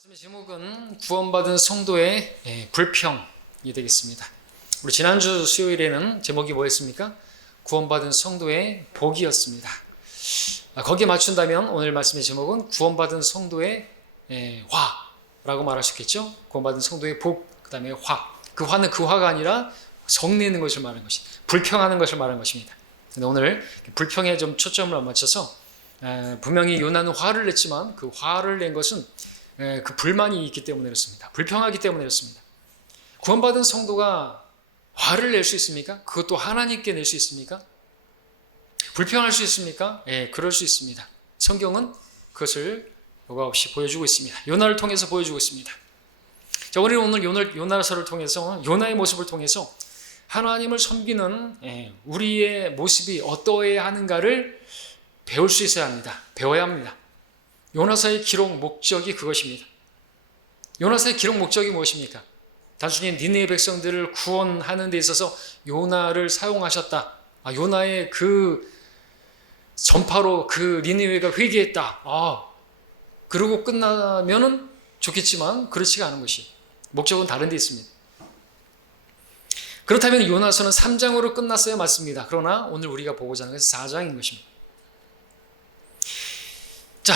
말씀의 제목은 구원받은 성도의 불평이 되겠습니다. 우리 지난주 수요일에는 제목이 뭐였습니까? 구원받은 성도의 복이었습니다. 거기에 맞춘다면 오늘 말씀의 제목은 구원받은 성도의 화라고 말할 수 있겠죠? 구원받은 성도의 복, 그 다음에 화. 그 화는 그 화가 아니라 성내는 것을 말하는 것이, 불평하는 것을 말하는 것입니다. 근데 오늘 불평에 좀 초점을 맞춰서 분명히 요나는 화를 냈지만 그 화를 낸 것은 그 불만이 있기 때문에 그렇습니다. 불평하기 때문에 그렇습니다. 구원받은 성도가 화를 낼 수 있습니까? 그것도 하나님께 낼 수 있습니까? 불평할 수 있습니까? 그럴 수 있습니다. 성경은 그것을 요가 없이 보여주고 있습니다. 요나를 통해서 보여주고 있습니다. 자, 우리는 오늘 요나서를 통해서, 요나의 모습을 통해서 하나님을 섬기는 우리의 모습이 어떠해야 하는가를 배울 수 있어야 합니다. 배워야 합니다. 요나서의 기록 목적이 그것입니다. 요나서의 기록 목적이 무엇입니까? 단순히 니느웨 백성들을 구원하는 데 있어서 요나를 사용하셨다. 요나의 그 전파로 그 니느웨가 회개했다. 그러고 끝나면은 좋겠지만 그렇지가 않은 것이 목적은 다른 데 있습니다. 그렇다면 요나서는 3장으로 끝났어야 맞습니다. 그러나 오늘 우리가 보고자 하는 것은 4장인 것입니다. 자,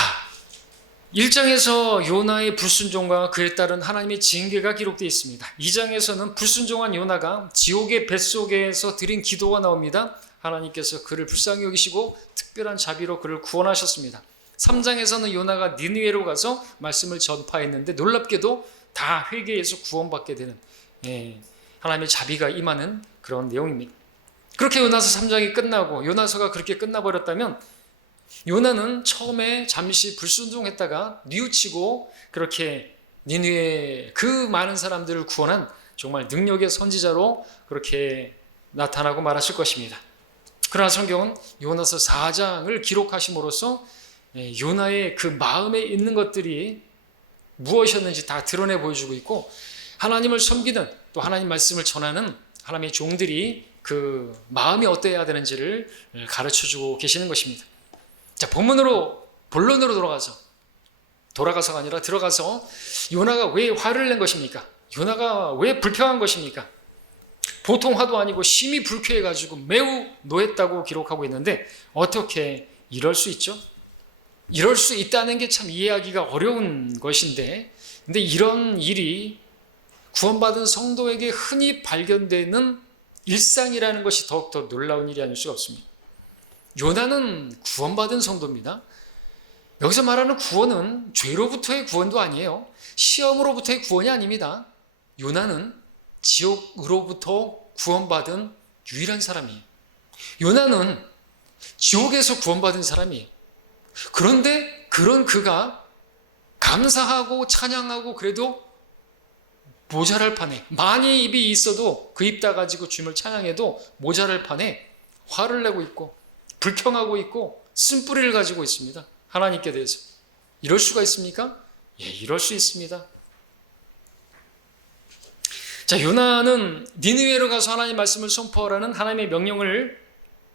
1장에서 요나의 불순종과 그에 따른 하나님의 징계가 기록되어 있습니다. 2장에서는 불순종한 요나가 지옥의 뱃속에서 드린 기도가 나옵니다. 하나님께서 그를 불쌍히 여기시고 특별한 자비로 그를 구원하셨습니다. 3장에서는 요나가 니느웨로 가서 말씀을 전파했는데 놀랍게도 다 회개해서 구원받게 되는 하나님의 자비가 임하는 그런 내용입니다. 그렇게 요나서 3장이 끝나고 요나서가 그렇게 끝나버렸다면 요나는 처음에 잠시 불순종했다가 뉘우치고 그렇게 니느웨 그 많은 사람들을 구원한 정말 능력의 선지자로 그렇게 나타나고 말았을 것입니다. 그러나 성경은 요나서 4장을 기록하심으로써 요나의 그 마음에 있는 것들이 무엇이었는지 다 드러내 보여주고 있고 하나님을 섬기는 또 하나님 말씀을 전하는 하나님의 종들이 그 마음이 어떠해야 되는지를 가르쳐주고 계시는 것입니다. 자, 본론으로 돌아가서가 아니라 들어가서 요나가 왜 화를 낸 것입니까? 요나가 왜 불평한 것입니까? 보통 화도 아니고 심히 불쾌해가지고 매우 노했다고 기록하고 있는데 어떻게 이럴 수 있죠? 이럴 수 있다는 게 참 이해하기가 어려운 것인데 근데 이런 일이 구원받은 성도에게 흔히 발견되는 일상이라는 것이 더욱더 놀라운 일이 아닐 수가 없습니다. 요나는 구원받은 성도입니다. 여기서 말하는 구원은 죄로부터의 구원도 아니에요. 시험으로부터의 구원이 아닙니다. 요나는 지옥으로부터 구원받은 유일한 사람이에요. 요나는 지옥에서 구원받은 사람이에요. 그런데 그런 그가 감사하고 찬양하고 그래도 모자랄 판에 많이 입이 있어도 그 입 다 가지고 주님을 찬양해도 모자랄 판에 화를 내고 있고 불평하고 있고 쓴뿌리를 가지고 있습니다. 하나님께 대해서. 이럴 수가 있습니까? 이럴 수 있습니다. 자, 요나는 니느웨로 가서 하나님 말씀을 선포하라는 하나님의 명령을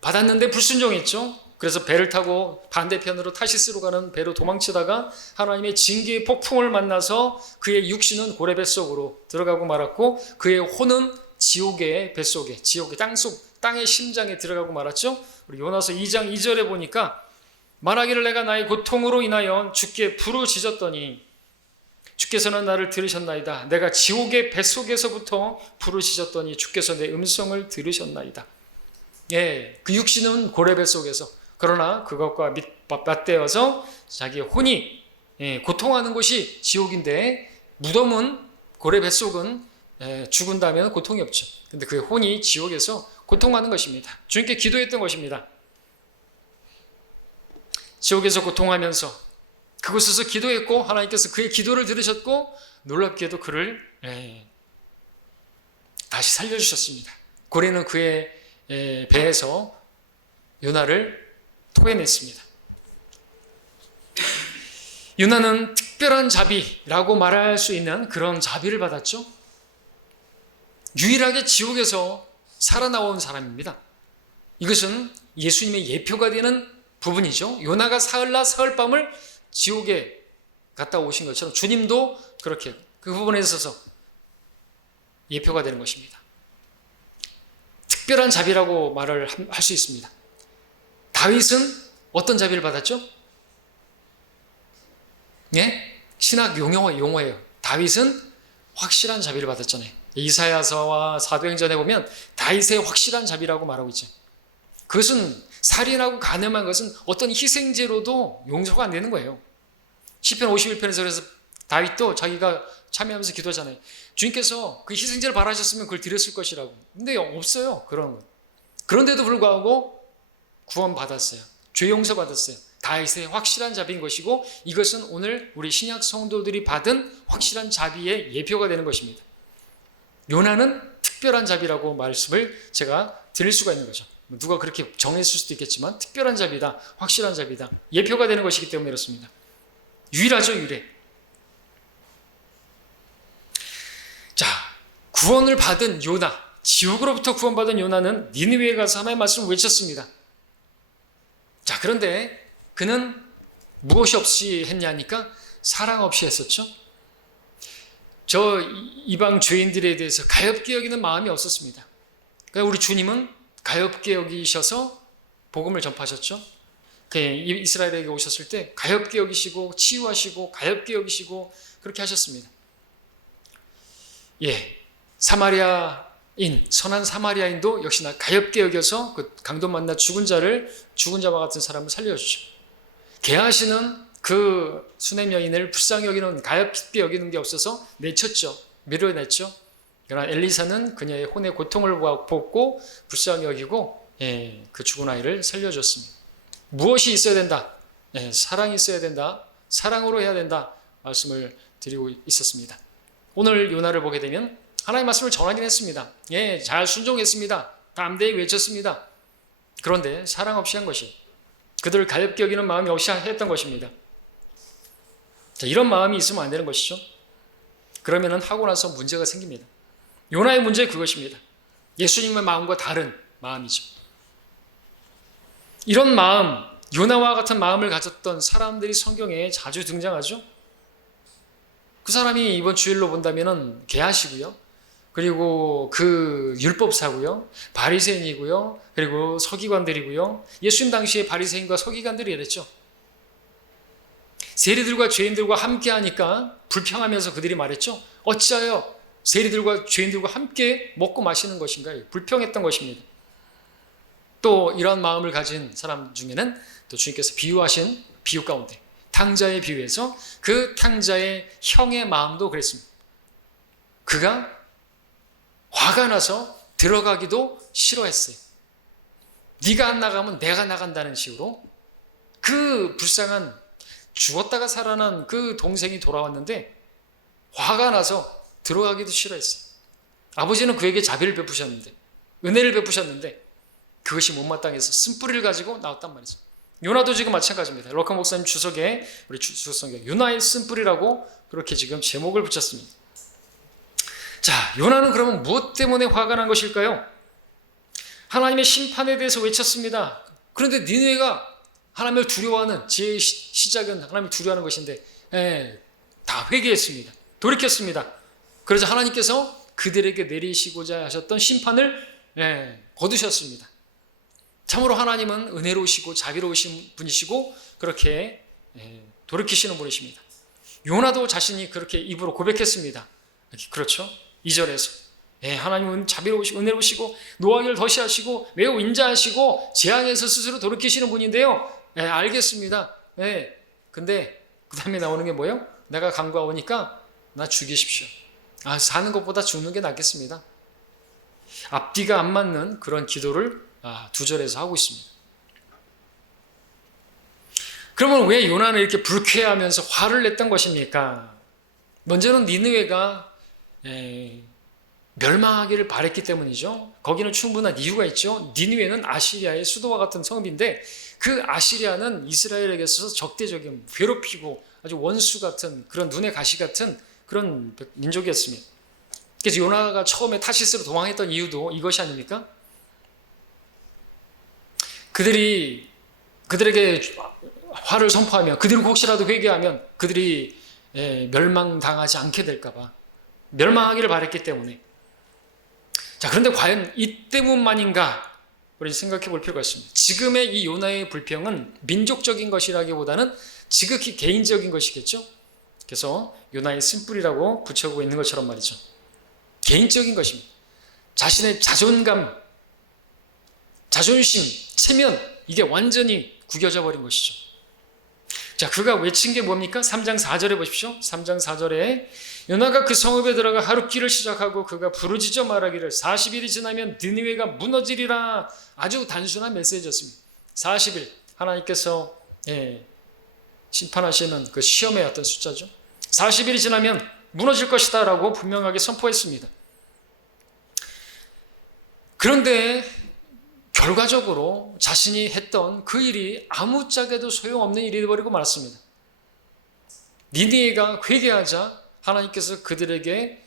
받았는데 불순종했죠. 그래서 배를 타고 반대편으로 타시스로 가는 배로 도망치다가 하나님의 징계의 폭풍을 만나서 그의 육신은 고래 뱃속으로 들어가고 말았고 그의 혼은 지옥의 뱃속에, 지옥의 땅의 심장에 들어가고 말았죠. 우리 요나서 2장 2절에 보니까 말하기를 내가 나의 고통으로 인하여 주께 부르짖었더니 주께서는 나를 들으셨나이다. 내가 지옥의 뱃속에서부터 부르짖었더니 주께서 내 음성을 들으셨나이다. 그 육신은 고래 뱃속에서 그러나 그것과 맞대어서 자기의 혼이 고통하는 곳이 지옥인데 무덤은 고래 뱃속은 죽은다면 고통이 없죠. 근데 그의 혼이 지옥에서 고통하는 것입니다. 주님께 기도했던 것입니다. 지옥에서 고통하면서 그곳에서 기도했고 하나님께서 그의 기도를 들으셨고 놀랍게도 그를 다시 살려주셨습니다. 고래는 그의 배에서 요나를 토해냈습니다. 요나는 특별한 자비라고 말할 수 있는 그런 자비를 받았죠. 유일하게 지옥에서 살아나온 사람입니다. 이것은 예수님의 예표가 되는 부분이죠. 요나가 사흘날 사흘밤을 지옥에 갔다 오신 것처럼 주님도 그렇게 그 부분에 있어서 예표가 되는 것입니다. 특별한 자비라고 말을 할 수 있습니다. 다윗은 어떤 자비를 받았죠? 예? 신학 용어예요. 다윗은 확실한 자비를 받았잖아요. 이사야서와 사도행전에 보면 다윗의 확실한 자비라고 말하고 있죠. 그것은 살인하고 간음한 것은 어떤 희생제로도 용서가 안 되는 거예요. 시편 51편에서 그래서 다윗도 자기가 참여하면서 기도하잖아요. 주님께서 그 희생제를 바라셨으면 그걸 드렸을 것이라고. 근데 없어요. 그런 건. 그런데도 불구하고 구원받았어요. 죄 용서받았어요. 다윗의 확실한 자비인 것이고 이것은 오늘 우리 신약 성도들이 받은 확실한 자비의 예표가 되는 것입니다. 요나는 특별한 자비라고 말씀을 제가 드릴 수가 있는 거죠. 누가 그렇게 정했을 수도 있겠지만 특별한 자비다, 확실한 자비다, 예표가 되는 것이기 때문에 그렇습니다. 유일하죠, 유일해. 자, 구원을 받은 요나, 지옥으로부터 구원받은 요나는 니느웨에 가서 하나님의 말씀을 외쳤습니다. 자, 그런데 그는 무엇이 없이 했냐니까 사랑 없이 했었죠. 저 이방 죄인들에 대해서 가엾게 여기는 마음이 없었습니다. 그러니까 우리 주님은 가엾게 여기셔서 복음을 전파하셨죠. 이스라엘에게 오셨을 때 가엾게 여기시고 치유하시고 가엾게 여기시고 그렇게 하셨습니다. 예, 선한 사마리아인도 역시나 가엾게 여겨서 그 강도 만나 죽은 자와 같은 사람을 살려주죠. 게하시는 그 수냄 여인을 불쌍히 여기는, 가엾게 여기는 게 없어서 내쳤죠. 밀어냈죠. 그러나 엘리사는 그녀의 혼의 고통을 보고 불쌍히 여기고 그 죽은 아이를 살려줬습니다. 무엇이 있어야 된다? 사랑이 있어야 된다. 사랑으로 해야 된다. 말씀을 드리고 있었습니다. 오늘 요나를 보게 되면 하나님의 말씀을 전하긴 했습니다. 잘 순종했습니다. 담대히 외쳤습니다. 그런데 사랑 없이 한 것이, 그들을 가엾게 여기는 마음이 없이 했던 것입니다. 자, 이런 마음이 있으면 안 되는 것이죠. 그러면은 하고 나서 문제가 생깁니다. 요나의 문제 그것입니다. 예수님의 마음과 다른 마음이죠. 이런 마음, 요나와 같은 마음을 가졌던 사람들이 성경에 자주 등장하죠. 그 사람이 이번 주일로 본다면은 게하시고요. 그리고 그 율법사고요. 바리새인이고요. 그리고 서기관들이고요. 예수님 당시에 바리새인과 서기관들이 이랬죠. 세리들과 죄인들과 함께 하니까 불평하면서 그들이 말했죠. 어찌하여 세리들과 죄인들과 함께 먹고 마시는 것인가요? 불평했던 것입니다. 또 이러한 마음을 가진 사람 중에는 또 주님께서 비유하신 비유 가운데 탕자의 비유에서 그 탕자의 형의 마음도 그랬습니다. 그가 화가 나서 들어가기도 싫어했어요. 네가 안 나가면 내가 나간다는 식으로 그 불쌍한 죽었다가 살아난 그 동생이 돌아왔는데 화가 나서 들어가기도 싫어했어요. 아버지는 그에게 자비를 베푸셨는데, 은혜를 베푸셨는데 그것이 못마땅해서 쓴뿌리를 가지고 나왔단 말이죠. 요나도 지금 마찬가지입니다. 럭커 목사님 주석에 우리 주석성경 요나의 쓴뿌리라고 그렇게 지금 제목을 붙였습니다. 자, 요나는 그러면 무엇 때문에 화가 난 것일까요? 하나님의 심판에 대해서 외쳤습니다. 그런데 니느웨가 하나님을 두려워하는, 지혜의 시작은 하나님을 두려워하는 것인데 다 회개했습니다. 돌이켰습니다. 그래서 하나님께서 그들에게 내리시고자 하셨던 심판을 거두셨습니다. 참으로 하나님은 은혜로우시고 자비로우신 분이시고 그렇게 돌이키시는 분이십니다. 요나도 자신이 그렇게 입으로 고백했습니다. 그렇죠? 2절에서 하나님은 자비로우시고 은혜로우시고 노하기를 덧시하시고 매우 인자하시고 재앙에서 스스로 돌이키시는 분인데요. 알겠습니다. 근데 그 다음에 나오는 게 뭐예요? 내가 강구하 오니까 나 죽이십시오. 사는 것보다 죽는 게 낫겠습니다. 앞뒤가 안 맞는 그런 기도를 2절에서 하고 있습니다. 그러면 왜 요나는 이렇게 불쾌하면서 화를 냈던 것입니까? 먼저는 니느웨가 멸망하기를 바랬기 때문이죠. 거기는 충분한 이유가 있죠. 니느웨는 아시리아의 수도와 같은 성읍인데 그 아시리아는 이스라엘에게 있어서 적대적인, 괴롭히고 아주 원수 같은, 그런 눈에 가시 같은 그런 민족이었습니다. 그래서 요나가 처음에 타시스로 도망했던 이유도 이것이 아닙니까? 그들에게 화를 선포하면, 그들이 혹시라도 회개하면 그들이 멸망당하지 않게 될까봐 멸망하기를 바랬기 때문에. 자, 그런데 과연 이 때문만인가? 우리 생각해 볼 필요가 있습니다. 지금의 이 요나의 불평은 민족적인 것이라기보다는 지극히 개인적인 것이겠죠. 그래서 요나의 쓴뿌리라고 붙여보고 있는 것처럼 말이죠. 개인적인 것입니다. 자신의 자존감, 자존심, 체면, 이게 완전히 구겨져 버린 것이죠. 자, 그가 외친 게 뭡니까? 3장 4절에 보십시오. 3장 4절에 요나가 그 성읍에 들어가 하룻길을 시작하고 그가 부르짖어 말하기를 40일이 지나면 느니웨가 무너지리라. 아주 단순한 메시지였습니다. 40일, 하나님께서 심판하시는 그 시험의 어떤 숫자죠. 40일이 지나면 무너질 것이다 라고 분명하게 선포했습니다. 그런데 결과적으로 자신이 했던 그 일이 아무짝에도 소용없는 일이 되어버리고 말았습니다. 니느웨가 회개하자 하나님께서 그들에게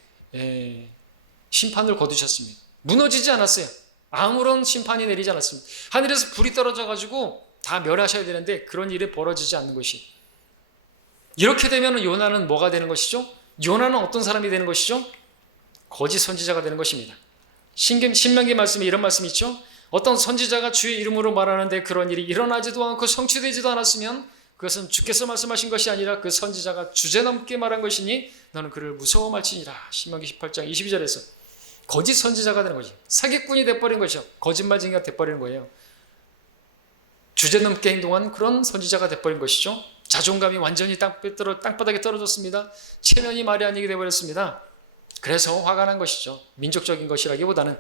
심판을 거두셨습니다. 무너지지 않았어요. 아무런 심판이 내리지 않았습니다. 하늘에서 불이 떨어져가지고 다 멸하셔야 되는데 그런 일이 벌어지지 않는 것이. 이렇게 되면 요나는 뭐가 되는 것이죠? 요나는 어떤 사람이 되는 것이죠? 거짓 선지자가 되는 것입니다. 신명기 말씀에 이런 말씀이 있죠. 어떤 선지자가 주의 이름으로 말하는데 그런 일이 일어나지도 않고 성취되지도 않았으면 그것은 주께서 말씀하신 것이 아니라 그 선지자가 주제넘게 말한 것이니 너는 그를 무서워 말지니라. 신명기 18장 22절에서 거짓 선지자가 되는 거죠. 사기꾼이 돼버린 것이죠. 거짓말쟁이가 돼버리는 거예요. 주제넘게 행동한 그런 선지자가 돼버린 것이죠. 자존감이 완전히 땅바닥에 떨어졌습니다. 체면이 말이 아니게 돼버렸습니다. 그래서 화가 난 것이죠. 민족적인 것이라기보다는.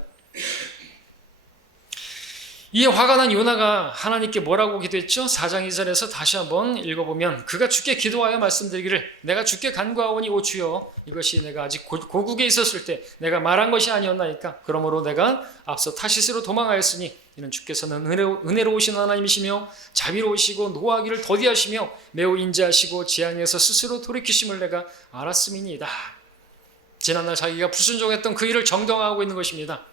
이 화가 난 요나가 하나님께 뭐라고 기도했죠? 4장 2절에서 다시 한번 읽어보면 그가 주께 기도하여 말씀드리기를 내가 주께 간구하오니 오 주여 이것이 내가 아직 고국에 있었을 때 내가 말한 것이 아니었나이까. 그러므로 내가 앞서 타시스로 도망하였으니 이는 주께서는 은혜로우신 하나님이시며 자비로우시고 노하기를 더디하시며 매우 인자하시고 재앙에서 스스로 돌이키심을 내가 알았음이니이다. 지난날 자기가 불순종했던 그 일을 정당화하고 있는 것입니다.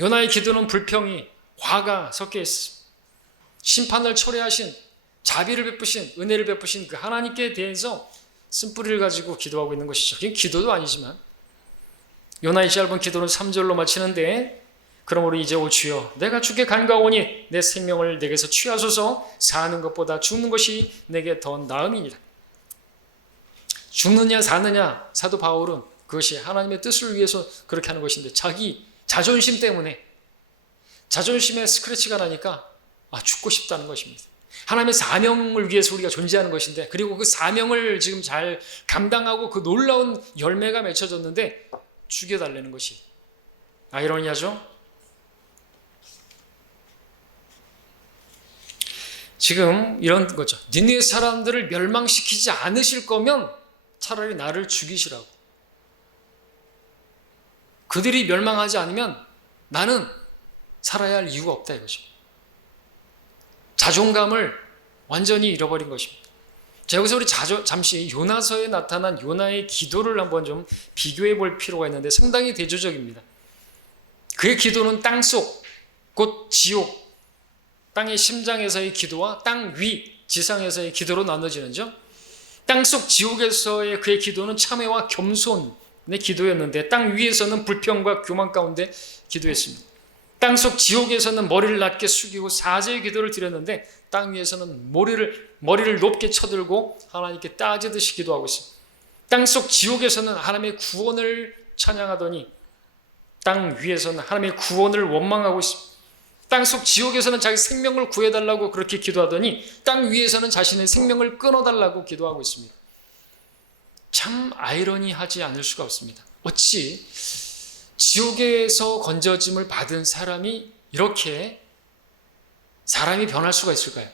요나의 기도는 불평이 화가 섞여 있습니다. 심판을 초래하신 자비를 베푸신 은혜를 베푸신 그 하나님께 대해서 쓴뿌리를 가지고 기도하고 있는 것이죠. 그게 기도도 아니지만 요나의 짧은 기도는 3절로 마치는데 그러므로 이제 오 주여 내가 주께 간구하오니 내 생명을 내게서 취하소서. 사는 것보다 죽는 것이 내게 더 나음이니라. 죽느냐 사느냐 사도 바울은 그것이 하나님의 뜻을 위해서 그렇게 하는 것인데 자기 자존심 때문에 자존심에 스크래치가 나니까 죽고 싶다는 것입니다. 하나님의 사명을 위해서 우리가 존재하는 것인데 그리고 그 사명을 지금 잘 감당하고 그 놀라운 열매가 맺혀졌는데 죽여달라는 것이 아이러니하죠. 지금 이런 거죠. 니느웨 사람들을 멸망시키지 않으실 거면 차라리 나를 죽이시라고. 그들이 멸망하지 않으면 나는 살아야 할 이유가 없다 이거죠. 자존감을 완전히 잃어버린 것입니다. 자, 여기서 우리 잠시 요나서에 나타난 요나의 기도를 한번 좀 비교해 볼 필요가 있는데 상당히 대조적입니다. 그의 기도는 땅속, 곧 지옥, 땅의 심장에서의 기도와 땅 위, 지상에서의 기도로 나눠지는죠. 땅속 지옥에서의 그의 기도는 참회와 겸손의 기도였는데 땅 위에서는 불평과 교만 가운데 기도했습니다. 땅속 지옥에서는 머리를 낮게 숙이고 사죄의 기도를 드렸는데 땅 위에서는 머리를 높게 쳐들고 하나님께 따지듯이 기도하고 있습니다. 땅속 지옥에서는 하나님의 구원을 찬양하더니 땅 위에서는 하나님의 구원을 원망하고 있습니다. 땅속 지옥에서는 자기 생명을 구해달라고 그렇게 기도하더니 땅 위에서는 자신의 생명을 끊어달라고 기도하고 있습니다. 참 아이러니하지 않을 수가 없습니다. 어찌 지옥에서 건져짐을 받은 사람이 이렇게 사람이 변할 수가 있을까요?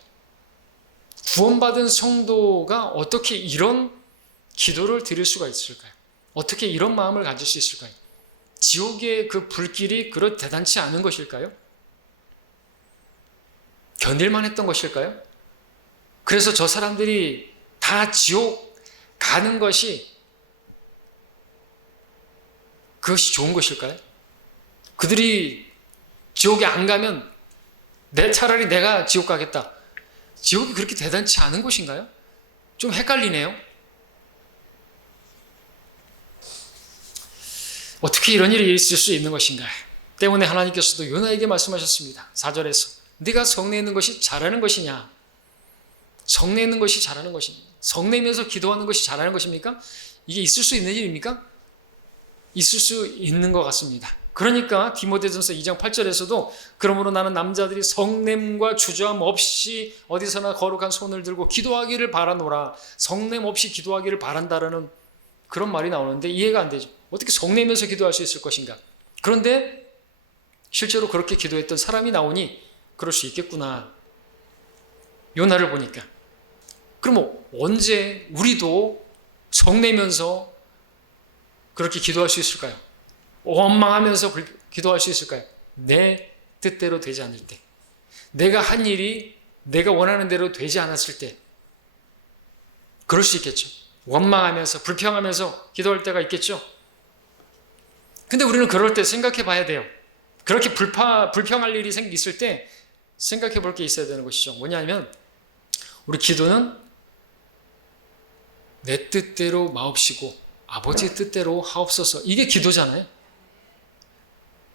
구원받은 성도가 어떻게 이런 기도를 드릴 수가 있을까요? 어떻게 이런 마음을 가질 수 있을까요? 지옥의 그 불길이 그렇 대단치 않은 것일까요? 견딜만 했던 것일까요? 그래서 저 사람들이 다 지옥 가는 것이 그것이 좋은 것일까요? 그들이 지옥에 안 가면 차라리 내가 지옥 가겠다. 지옥이 그렇게 대단치 않은 곳인가요? 좀 헷갈리네요. 어떻게 이런 일이 있을 수 있는 것인가? 때문에 하나님께서도 요나에게 말씀하셨습니다. 4절에서 네가 성내는 것이 잘하는 것이냐? 성내는 것이 잘하는 것이냐? 성내면서 기도하는 것이 잘하는 것입니까? 이게 있을 수 있는 일입니까? 있을 수 있는 것 같습니다. 그러니까 디모데전서 2장 8절에서도 그러므로 나는 남자들이 성냄과 주저함 없이 어디서나 거룩한 손을 들고 기도하기를 바라노라. 성냄 없이 기도하기를 바란다라는 그런 말이 나오는데 이해가 안 되죠. 어떻게 성내면서 기도할 수 있을 것인가? 그런데 실제로 그렇게 기도했던 사람이 나오니 그럴 수 있겠구나. 요나를 보니까. 그럼 언제 우리도 성내면서 그렇게 기도할 수 있을까요? 원망하면서 기도할 수 있을까요? 내 뜻대로 되지 않을 때, 내가 한 일이 내가 원하는 대로 되지 않았을 때 그럴 수 있겠죠. 원망하면서 불평하면서 기도할 때가 있겠죠. 근데 우리는 그럴 때 생각해 봐야 돼요. 그렇게 불평할 일이 있을 때 생각해 볼 게 있어야 되는 것이죠. 뭐냐면 우리 기도는 내 뜻대로 마옵시고 아버지의 뜻대로 하옵소서. 이게 기도잖아요.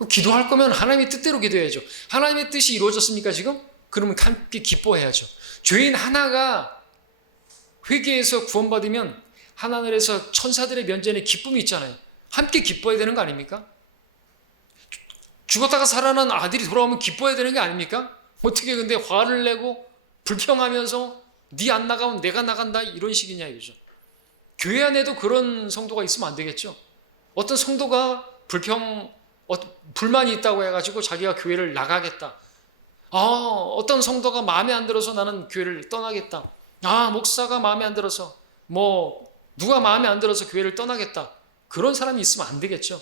기도할 거면 하나님의 뜻대로 기도해야죠. 하나님의 뜻이 이루어졌습니까 지금? 그러면 함께 기뻐해야죠. 죄인 하나가 회개해서 구원받으면 하늘에서 천사들의 면전에 기쁨이 있잖아요. 함께 기뻐해야 되는 거 아닙니까? 죽었다가 살아난 아들이 돌아오면 기뻐해야 되는 게 아닙니까? 어떻게 근데 화를 내고 불평하면서 네 안 나가면 내가 나간다 이런 식이냐 이거죠. 교회 안에도 그런 성도가 있으면 안 되겠죠. 어떤 성도가 불만이 있다고 해가지고 자기가 교회를 나가겠다. 어떤 성도가 마음에 안 들어서 나는 교회를 떠나겠다. 목사가 마음에 안 들어서 누가 마음에 안 들어서 교회를 떠나겠다. 그런 사람이 있으면 안 되겠죠.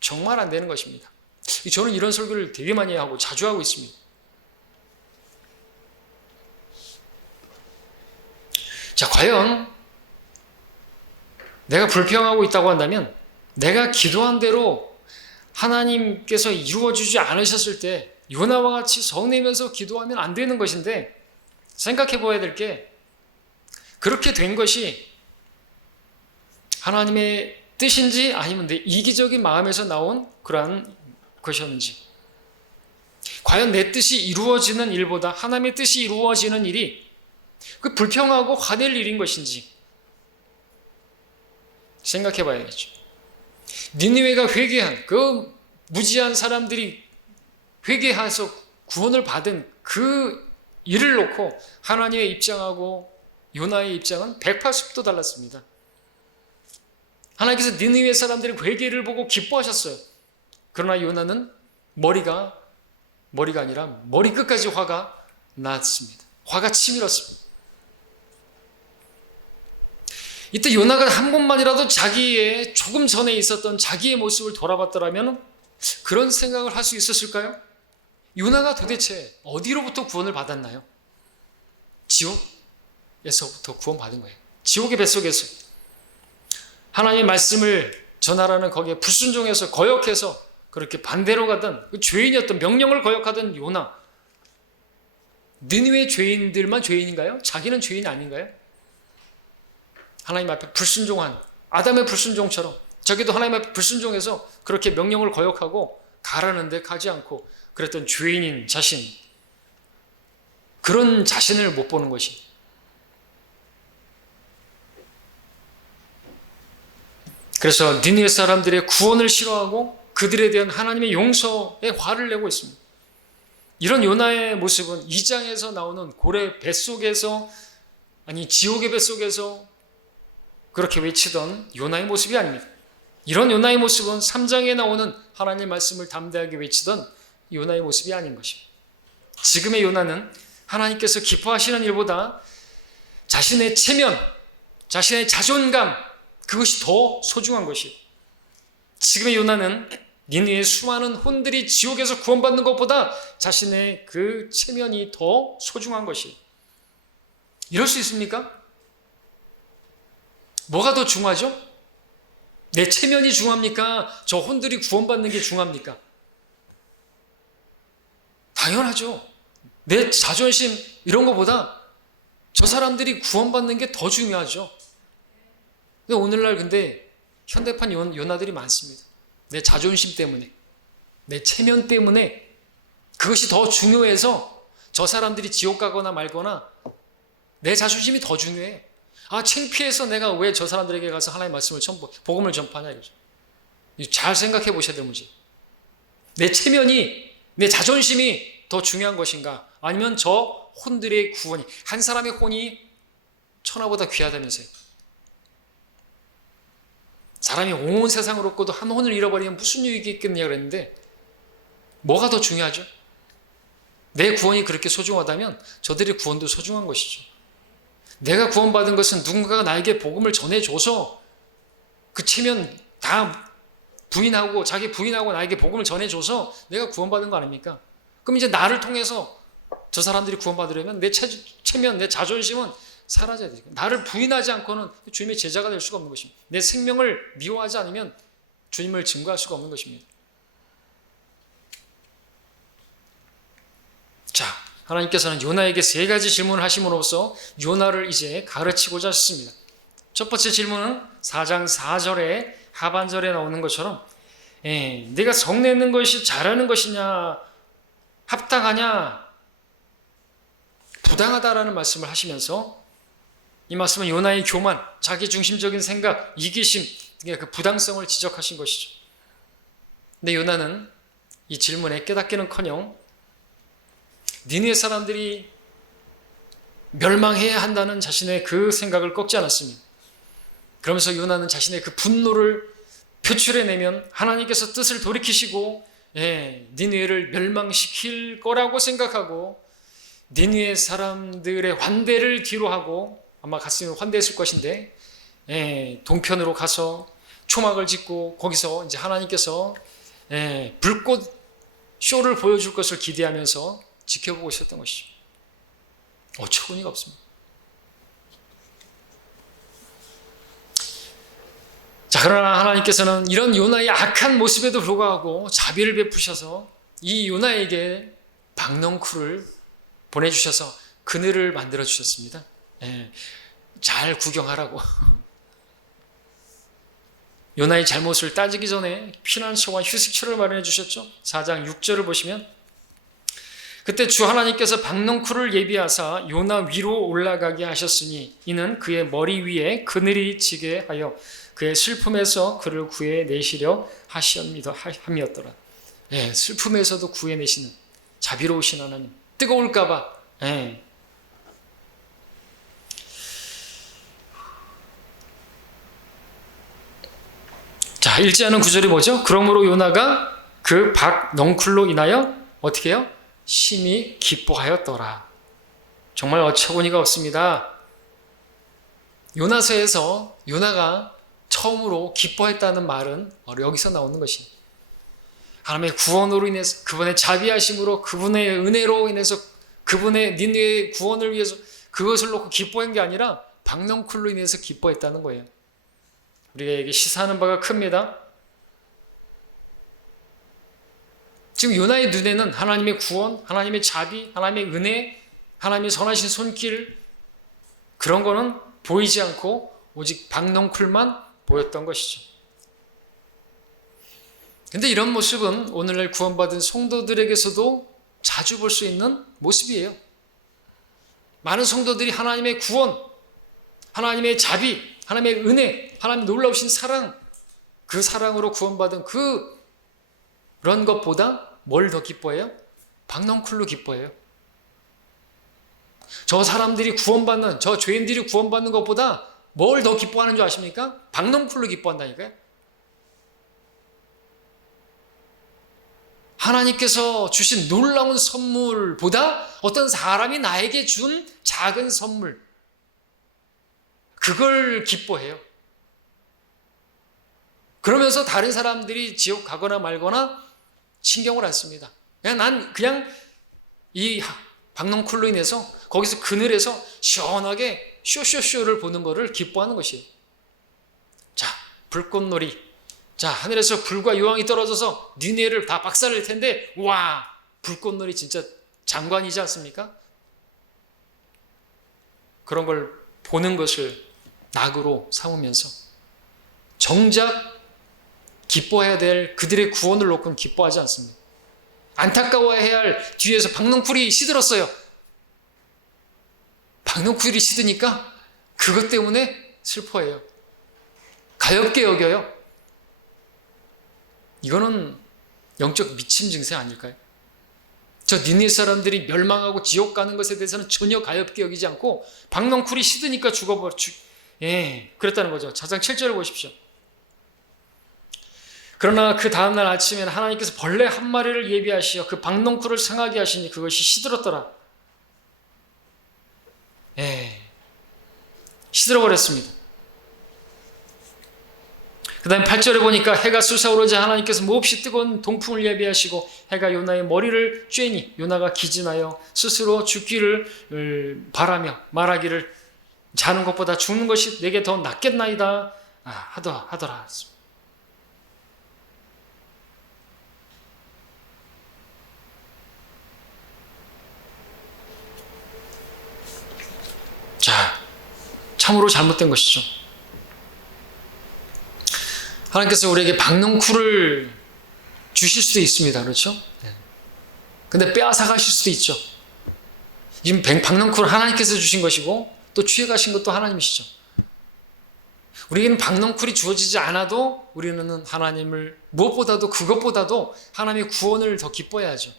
정말 안 되는 것입니다. 저는 이런 설교를 되게 많이 하고 자주 하고 있습니다. 자, 과연 내가 불평하고 있다고 한다면 내가 기도한 대로 하나님께서 이루어주지 않으셨을 때 요나와 같이 성내면서 기도하면 안 되는 것인데 생각해 봐야 될 게 그렇게 된 것이 하나님의 뜻인지 아니면 내 이기적인 마음에서 나온 그러한 것이었는지, 과연 내 뜻이 이루어지는 일보다 하나님의 뜻이 이루어지는 일이 그 불평하고 화낼 일인 것인지 생각해 봐야겠죠. 니느웨가 회개한 그 무지한 사람들이 회개해서 구원을 받은 그 일을 놓고 하나님의 입장하고 요나의 입장은 180도 달랐습니다. 하나님께서 니느웨 사람들의 회개를 보고 기뻐하셨어요. 그러나 요나는 머리가 아니라 머리 끝까지 화가 났습니다. 화가 치밀었습니다. 이때 요나가 한 번만이라도 자기의 조금 전에 있었던 자기의 모습을 돌아봤더라면 그런 생각을 할 수 있었을까요? 요나가 도대체 어디로부터 구원을 받았나요? 지옥에서부터 구원받은 거예요. 지옥의 뱃속에서 하나님의 말씀을 전하라는 거기에 불순종해서 거역해서 그렇게 반대로 가던 그 죄인이었던, 명령을 거역하던 요나. 니느웨 죄인들만 죄인인가요? 자기는 죄인 아닌가요? 하나님 앞에 불순종한 아담의 불순종처럼 자기도 하나님 앞에 불순종해서 그렇게 명령을 거역하고 가라는 데 가지 않고 그랬던 죄인인 자신, 그런 자신을 못 보는 것이, 그래서 니느웨 사람들의 구원을 싫어하고 그들에 대한 하나님의 용서에 화를 내고 있습니다. 이런 요나의 모습은 2장에서 나오는 고래 뱃속에서, 아니 지옥의 뱃속에서 그렇게 외치던 요나의 모습이 아닙니다. 이런 요나의 모습은 3장에 나오는 하나님의 말씀을 담대하게 외치던 요나의 모습이 아닌 것입니다. 지금의 요나는 하나님께서 기뻐하시는 일보다 자신의 체면, 자신의 자존감, 그것이 더 소중한 것이에요. 지금의 요나는 니느웨의 수많은 혼들이 지옥에서 구원받는 것보다 자신의 그 체면이 더 소중한 것이에요. 이럴 수 있습니까? 뭐가 더 중요하죠? 내 체면이 중요합니까? 저 혼들이 구원받는 게 중요합니까? 당연하죠. 내 자존심 이런 것보다 저 사람들이 구원받는 게 더 중요하죠. 근데 오늘날 근데 현대판 요나들이 많습니다. 내 자존심 때문에, 내 체면 때문에 그것이 더 중요해서 저 사람들이 지옥 가거나 말거나 내 자존심이 더 중요해. 창피해서 내가 왜 저 사람들에게 가서 하나님의 말씀을 복음을 전파하냐 이거죠. 잘 생각해 보셔야 될 문제. 내 체면이, 내 자존심이 더 중요한 것인가? 아니면 저 혼들의 구원이, 한 사람의 혼이 천하보다 귀하다면서요. 사람이 온 세상을 얻고도 한 혼을 잃어버리면 무슨 유익이 있겠냐 그랬는데, 뭐가 더 중요하죠? 내 구원이 그렇게 소중하다면 저들의 구원도 소중한 것이죠. 내가 구원받은 것은 누군가가 나에게 복음을 전해줘서 그 체면 다 부인하고, 자기 부인하고 나에게 복음을 전해줘서 내가 구원받은 거 아닙니까? 그럼 이제 나를 통해서 저 사람들이 구원받으려면 내 체면, 내 자존심은 사라져야 되니까. 나를 부인하지 않고는 주님의 제자가 될 수가 없는 것입니다. 내 생명을 미워하지 않으면 주님을 증거할 수가 없는 것입니다. 자, 하나님께서는 요나에게 세 가지 질문을 하심으로써 요나를 이제 가르치고자 하셨습니다. 첫 번째 질문은 4장 4절에 하반절에 나오는 것처럼 네가 성내는 것이 잘하는 것이냐, 합당하냐, 부당하다라는 말씀을 하시면서 이 말씀은 요나의 교만, 자기 중심적인 생각, 이기심 등의 그 부당성을 지적하신 것이죠. 근데 요나는 이 질문에 깨닫기는커녕 니느웨 사람들이 멸망해야 한다는 자신의 그 생각을 꺾지 않았습니다. 그러면서 요나는 자신의 그 분노를 표출해내면 하나님께서 뜻을 돌이키시고 니느웨를 멸망시킬 거라고 생각하고 니느웨 사람들의 환대를 뒤로하고, 아마 갔으면 환대했을 것인데 동편으로 가서 초막을 짓고 거기서 이제 하나님께서 불꽃 쇼를 보여줄 것을 기대하면서 지켜보고 있었던 것이죠. 어처구니가 없습니다. 자, 그러나 하나님께서는 이런 요나의 악한 모습에도 불구하고 자비를 베푸셔서 이 요나에게 박넝쿨을 보내주셔서 그늘을 만들어 주셨습니다. 잘 구경하라고. 요나의 잘못을 따지기 전에 피난처와 휴식처를 마련해 주셨죠. 4장 6절을 보시면 그때 주 하나님께서 박넝쿨을 예비하사 요나 위로 올라가게 하셨으니 이는 그의 머리 위에 그늘이 지게 하여 그의 슬픔에서 그를 구해내시려 함이었더라. 슬픔에서도 구해내시는 자비로우신 하나님. 뜨거울까봐. 자, 읽지 않은 구절이 뭐죠? 그러므로 요나가 그 박넝쿨로 인하여 어떻게 해요? 심히 기뻐하였더라. 정말 어처구니가 없습니다. 요나서에서 요나가 처음으로 기뻐했다는 말은 바로 여기서 나오는 것입니다. 하나님의 구원으로 인해서, 그분의 자비하심으로, 그분의 은혜로 인해서, 그분의 니느웨의 구원을 위해서 그것을 놓고 기뻐한 게 아니라 박넝쿨로 인해서 기뻐했다는 거예요. 우리에게 시사하는 바가 큽니다. 지금 요나의 눈에는 하나님의 구원, 하나님의 자비, 하나님의 은혜, 하나님의 선하신 손길, 그런 거는 보이지 않고 오직 박넝쿨만 보였던 것이죠. 근데 이런 모습은 오늘날 구원받은 성도들에게서도 자주 볼 수 있는 모습이에요. 많은 성도들이 하나님의 구원, 하나님의 자비, 하나님의 은혜, 하나님의 놀라우신 사랑, 그 사랑으로 구원받은 그런 것보다 뭘 더 기뻐해요? 박넝쿨로 기뻐해요. 저 사람들이 구원받는, 저 죄인들이 구원받는 것보다 뭘 더 기뻐하는 줄 아십니까? 박넝쿨로 기뻐한다니까요. 하나님께서 주신 놀라운 선물보다 어떤 사람이 나에게 준 작은 선물, 그걸 기뻐해요. 그러면서 다른 사람들이 지옥 가거나 말거나 신경을 안 씁니다. 난 이 박넝쿨로 인해서 거기서 그늘에서 시원하게 쇼쇼쇼를 보는 것을 기뻐하는 것이에요. 자, 불꽃놀이. 자, 하늘에서 불과 유황이 떨어져서 니느웨를 다 박살낼 텐데, 와, 불꽃놀이 진짜 장관이지 않습니까? 그런 걸 보는 것을 낙으로 삼으면서 정작 기뻐해야 될 그들의 구원을 놓고는 기뻐하지 않습니다. 안타까워해야 할 뒤에서 박넝쿨이 시들었어요. 박넝쿨이 시드니까 그것 때문에 슬퍼해요. 가엾게 여겨요. 이거는 영적 미침 증세 아닐까요? 저 니네 사람들이 멸망하고 지옥 가는 것에 대해서는 전혀 가엾게 여기지 않고 박넝쿨이 시드니까 그랬다는 거죠. 4장 7절을 보십시오. 그러나 그 다음날 아침에는 하나님께서 벌레 한 마리를 예비하시어 그 박넝쿨을 상하게 하시니 그것이 시들었더라. 시들어버렸습니다. 그 다음에 8절에 보니까 해가 솟아오르자 하나님께서 몹시 뜨거운 동풍을 예비하시고 해가 요나의 머리를 쬐니 요나가 기진하여 스스로 죽기를 바라며 말하기를 자는 것보다 죽는 것이 내게 더 낫겠나이다 하더라. 자, 참으로 잘못된 것이죠. 하나님께서 우리에게 박넝쿨을 주실 수도 있습니다. 그렇죠? 근데 빼앗아 가실 수도 있죠. 지금 박넝쿨을 하나님께서 주신 것이고 또 취해가신 것도 하나님이시죠. 우리에게는 박넝쿨이 주어지지 않아도 우리는 하나님을 무엇보다도 그것보다도 하나님의 구원을 더 기뻐해야죠.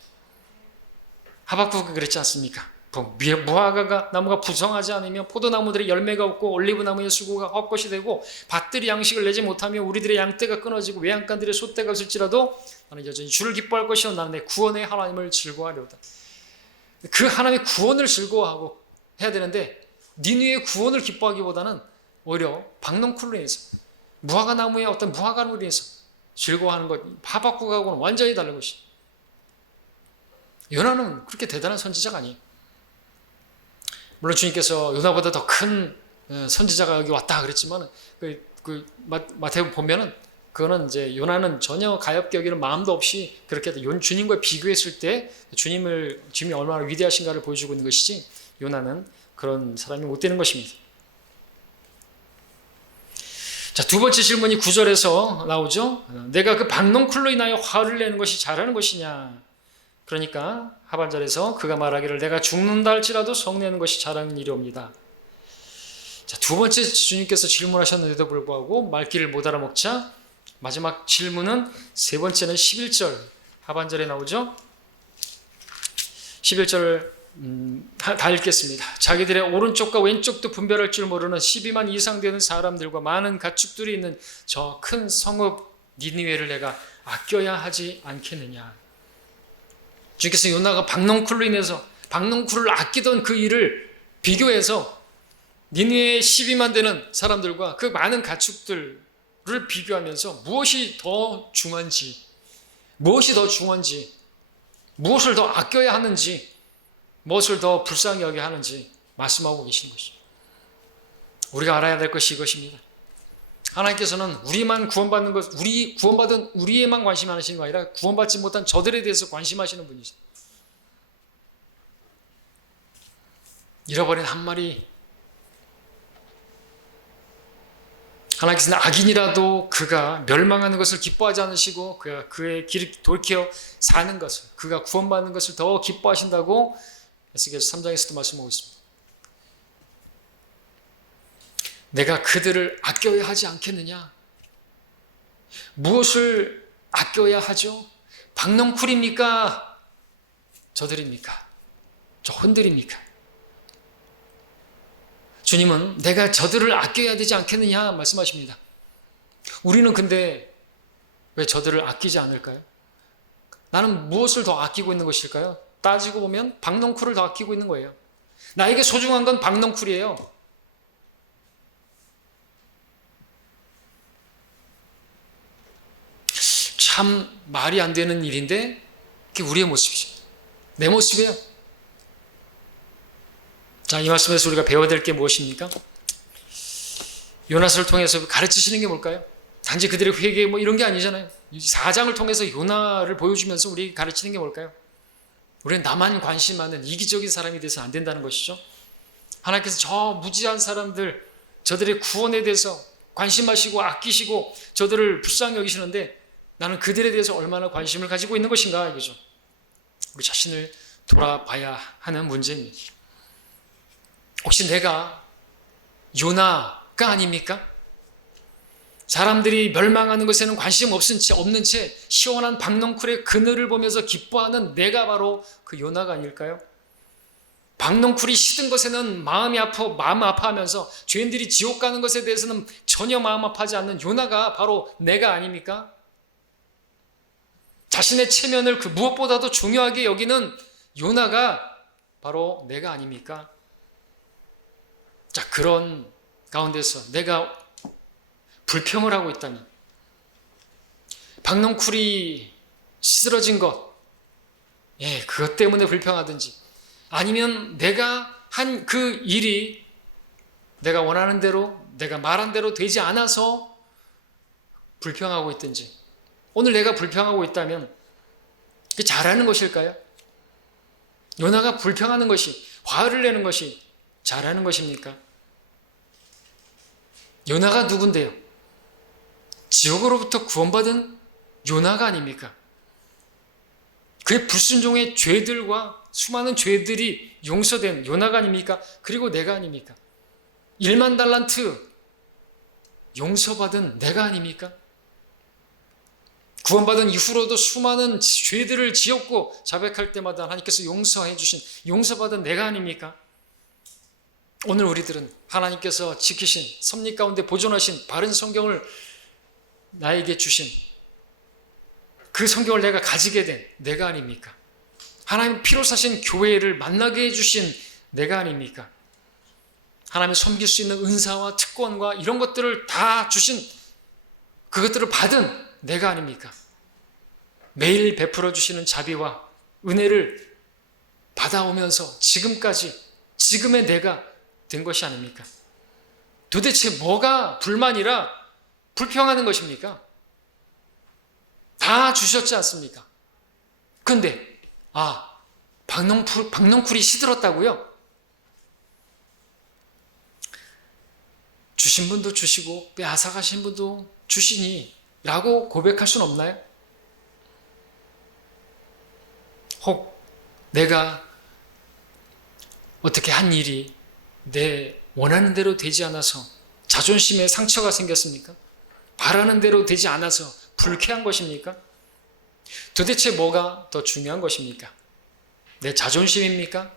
하박국은 그랬지 않습니까? 무화과 나무가 부성하지 않으며 포도나무들의 열매가 없고 올리브나무의 수고가 헛것이 되고 밭들이 양식을 내지 못하며 우리들의 양떼가 끊어지고 외양간들의 소떼가 없을지라도 나는 여전히 주를 기뻐할 것이요 나는 내 구원의 하나님을 즐거워하려다. 그 하나님의 구원을 즐거워하고 해야 되는데 니느웨의 구원을 기뻐하기보다는 오히려 박넝쿨로 인해서 무화과 나무의 어떤 무화과로 인해서 즐거워하는 것, 하박국하고는 완전히 다른 것이. 요나는 그렇게 대단한 선지자가 아니에요. 물론 주님께서 요나보다 더 큰 선지자가 여기 왔다 그랬지만 마태복음 보면은 그거는 이제 요나는 전혀 가엾게 여기는 마음도 없이 그렇게 주님과 비교했을 때 주님이 얼마나 위대하신가를 보여주고 있는 것이지 요나는 그런 사람이 못 되는 것입니다. 자, 두 번째 질문이 9절에서 나오죠. 내가 그 박넝쿨로 인하여 화를 내는 것이 잘하는 것이냐. 그러니까 하반절에서 그가 말하기를 내가 죽는다 할지라도 성내는 것이 잘하는 일이옵니다. 자, 두 번째 주님께서 질문하셨는데도 불구하고 말귀를 못 알아먹자 마지막 질문은 세 번째는 11절 하반절에 나오죠. 11절 다 읽겠습니다. 자기들의 오른쪽과 왼쪽도 분별할 줄 모르는 12만 이상 되는 사람들과 많은 가축들이 있는 저 큰 성읍 니느웨를 내가 아껴야 하지 않겠느냐. 주님께서 요나가 박넝쿨로 인해서 박넝쿨을 아끼던 그 일을 비교해서 니느웨의 12만 되는 사람들과 그 많은 가축들을 비교하면서 무엇이 더 중요한지 무엇을 더 아껴야 하는지 무엇을 더 불쌍히 여겨야 하는지 말씀하고 계시는 것입니다. 우리가 알아야 될 것이 이것입니다. 하나님께서는 우리만 구원받는 것, 구원받은 우리에만 관심하시는 거 아니라 구원받지 못한 저들에 대해서 관심하시는 분이시죠. 잃어버린 한 마리, 하나님께서는 악인이라도 그가 멸망하는 것을 기뻐하지 않으시고 그가 그의 길을 돌이켜 사는 것을, 그가 구원받는 것을 더 기뻐하신다고 에스겔서 3장에서도 말씀하고 있습니다. 내가 그들을 아껴야 하지 않겠느냐? 무엇을 아껴야 하죠? 박넝쿨입니까? 저들입니까? 저 혼들입니까? 주님은 내가 저들을 아껴야 되지 않겠느냐 말씀하십니다. 우리는 근데 왜 저들을 아끼지 않을까요? 나는 무엇을 더 아끼고 있는 것일까요? 따지고 보면 박넝쿨을 더 아끼고 있는 거예요. 나에게 소중한 건 박넝쿨이에요. 참 말이 안 되는 일인데 그게 우리의 모습이죠. 내 모습이에요. 자, 이 말씀에서 우리가 배워야 될 게 무엇입니까? 요나서를 통해서 가르치시는 게 뭘까요? 단지 그들의 회개 이런 게 아니잖아요. 4장을 통해서 요나를 보여주면서 우리에게 가르치는 게 뭘까요? 우리는 나만 관심 많은 이기적인 사람이 돼서는 안 된다는 것이죠. 하나님께서 저 무지한 사람들, 저들의 구원에 대해서 관심하시고 아끼시고 저들을 불쌍히 여기시는데 나는 그들에 대해서 얼마나 관심을 가지고 있는 것인가 이거죠. 우리 자신을 돌아봐야 하는 문제입니다. 혹시 내가 요나가 아닙니까? 사람들이 멸망하는 것에는 관심 없는 채 시원한 박넝쿨의 그늘을 보면서 기뻐하는 내가 바로 그 요나가 아닐까요? 박넝쿨이 시든 것에는 마음 아파하면서 죄인들이 지옥 가는 것에 대해서는 전혀 마음 아파하지 않는 요나가 바로 내가 아닙니까? 자신의 체면을 그 무엇보다도 중요하게 여기는 요나가 바로 내가 아닙니까? 자, 그런 가운데서 내가 불평을 하고 있다면, 박넝쿨이 시들어진 것, 그것 때문에 불평하든지, 아니면 내가 한 그 일이 내가 원하는 대로, 내가 말한 대로 되지 않아서 불평하고 있든지, 오늘 내가 불평하고 있다면 그게 잘하는 것일까요? 요나가 불평하는 것이, 화를 내는 것이 잘하는 것입니까? 요나가 누군데요? 지옥으로부터 구원받은 요나가 아닙니까? 그의 불순종의 죄들과 수많은 죄들이 용서된 요나가 아닙니까? 그리고 내가 아닙니까? 1만 달란트 용서받은 내가 아닙니까? 구원받은 이후로도 수많은 죄들을 지었고 자백할 때마다 하나님께서 용서해 주신 용서받은 내가 아닙니까? 오늘 우리들은 하나님께서 지키신 섭리 가운데 보존하신 바른 성경을 나에게 주신 그 성경을 내가 가지게 된 내가 아닙니까? 하나님 피로 사신 교회를 만나게 해주신 내가 아닙니까? 하나님을 섬길 수 있는 은사와 특권과 이런 것들을 다 주신 그것들을 받은 내가 아닙니까? 매일 베풀어 주시는 자비와 은혜를 받아오면서 지금까지 지금의 내가 된 것이 아닙니까? 도대체 뭐가 불만이라 불평하는 것입니까? 다 주셨지 않습니까? 근데 박넝쿨이 시들었다고요? 주신 분도 주시고 빼앗아가신 분도 주시니 라고 고백할 수는 없나요? 혹 내가 어떻게 한 일이 내 원하는 대로 되지 않아서 자존심에 상처가 생겼습니까? 바라는 대로 되지 않아서 불쾌한 것입니까? 도대체 뭐가 더 중요한 것입니까? 내 자존심입니까?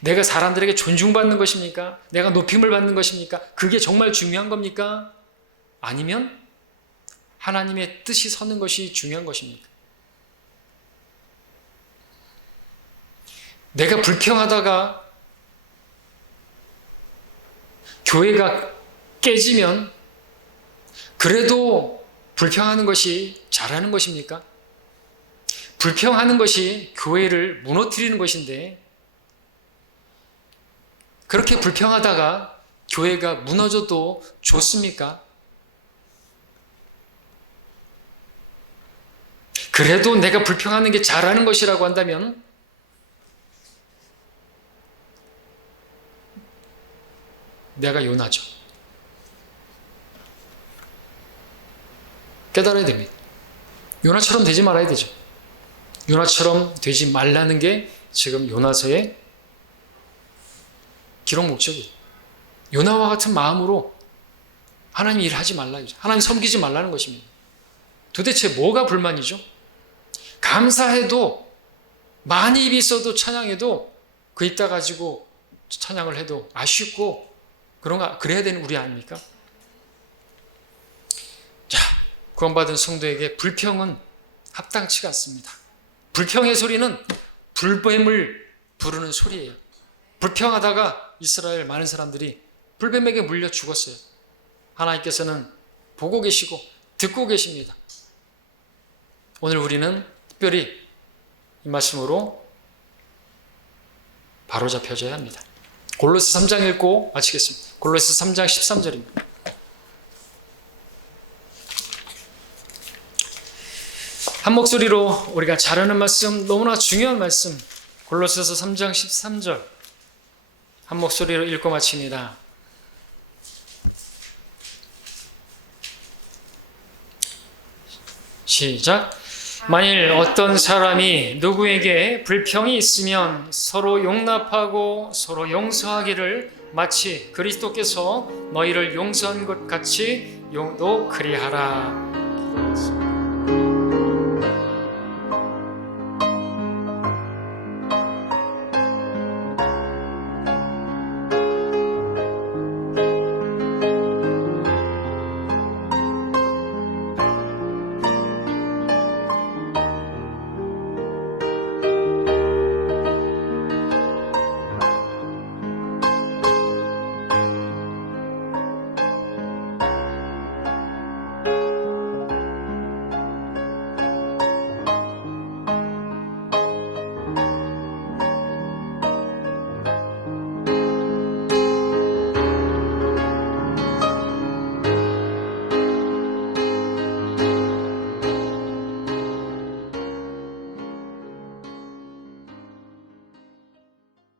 내가 사람들에게 존중받는 것입니까? 내가 높임을 받는 것입니까? 그게 정말 중요한 겁니까? 아니면 하나님의 뜻이 서는 것이 중요한 것입니까? 내가 불평하다가 교회가 깨지면 그래도 불평하는 것이 잘하는 것입니까? 불평하는 것이 교회를 무너뜨리는 것인데 그렇게 불평하다가 교회가 무너져도 좋습니까? 그래도 내가 불평하는 게 잘하는 것이라고 한다면 내가 요나죠. 깨달아야 됩니다. 요나처럼 되지 말아야 되죠. 요나처럼 되지 말라는 게 지금 요나서의 기록 목적이에요. 요나와 같은 마음으로 하나님 일하지 말라. 하나님 섬기지 말라는 것입니다. 도대체 뭐가 불만이죠? 감사해도 많이 입이 있어도 찬양해도 그 있다 가지고 찬양을 해도 아쉽고 그래야 되는 우리 아닙니까? 자, 구원받은 성도에게 불평은 합당치가 않습니다. 불평의 소리는 불뱀을 부르는 소리예요. 불평하다가 이스라엘 많은 사람들이 불뱀에게 물려 죽었어요. 하나님께서는 보고 계시고 듣고 계십니다. 오늘 우리는 특별히 이 말씀으로 바로잡혀져야 합니다. 골로새 3장 읽고 마치겠습니다. 골로새 3장 13절입니다. 한 목소리로 우리가 잘 아는 말씀, 너무나 중요한 말씀, 골로새서 3장 13절 한 목소리로 읽고 마칩니다. 시작. 만일 어떤 사람이 누구에게 불평이 있으면 서로 용납하고 서로 용서하기를 마치 그리스도께서 너희를 용서한 것 같이 너도 그리하라.